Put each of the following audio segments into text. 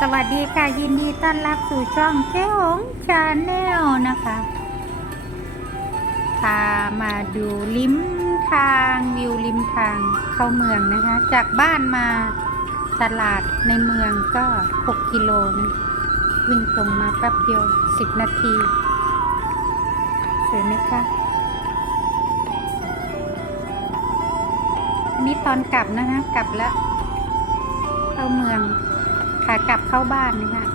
สวัสดีค่ะยินดีต้อนรับสู่ช่องเจ๊หงชาแนลนะคะพามาดูริมทางวิวริมทางเข้าเมืองนะคะ จากบ้านมาตลาดในเมืองก็ 6 กิโลนะวิ่งตรงมาแป๊บเดียว 10 นาทีสวยไหมคะอันนี้ตอนกลับนะคะกลับแล้ว ขากลับเข้าบ้านนะคะ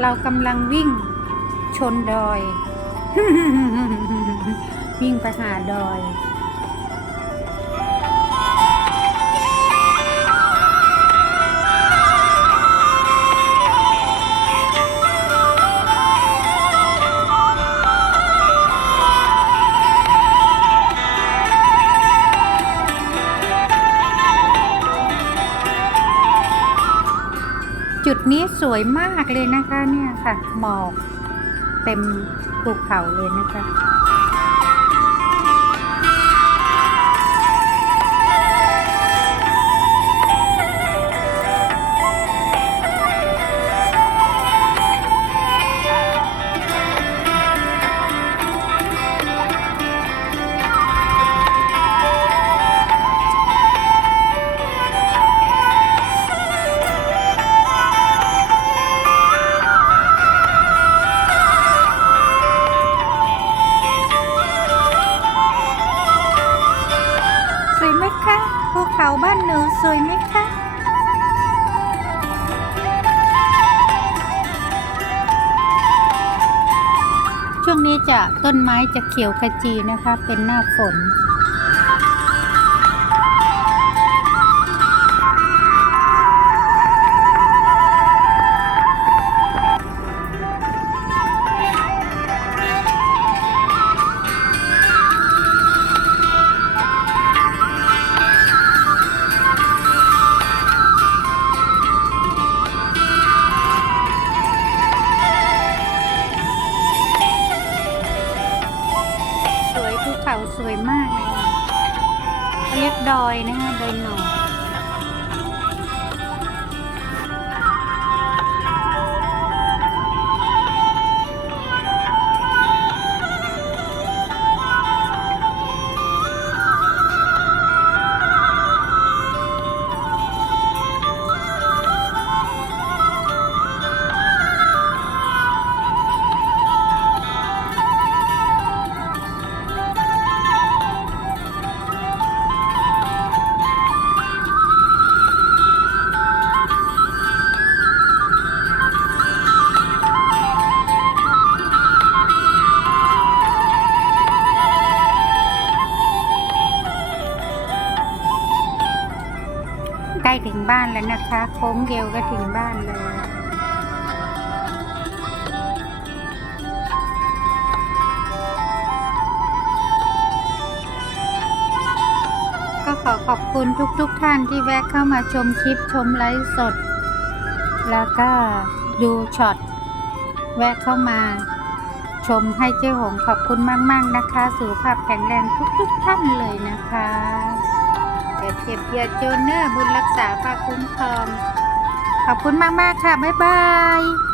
เรากำลังวิ่งชนดอย วิ่งไปหาดอย จุดนี้สวยมากเลยนะคะเนี่ยค่ะหมอกเต็มภูเขาเลยนะคะ คะภูเขาบ้านหนูสวยไหมคะช่วงนี้จะต้นไม้จะเขียวขจีนะคะ เป็นหน้าฝน สวยมากเลยเรียกดอยนะคะดอยหนอง ล้ถึงบ้านแล้วนะคะ โค้งเดียวก็ถึงบ้านเลยก็ขอขอบคุณทุกๆทท่านที่แวะเข้ามาชมคลิปชมไลฟ์สด แล้วก็ดูช็อต แวะเข้ามาชมให้เจ้าหงขอบคุณมาก ๆ นะคะ สุขภาพแข็งแรงทุก ๆ ท่านเลยนะคะ จ็บอย่าจนเนอะบุญรักษาพาคุ้มครอง ขอบคุณมาก ๆ ค่ะ บ๊ายบาย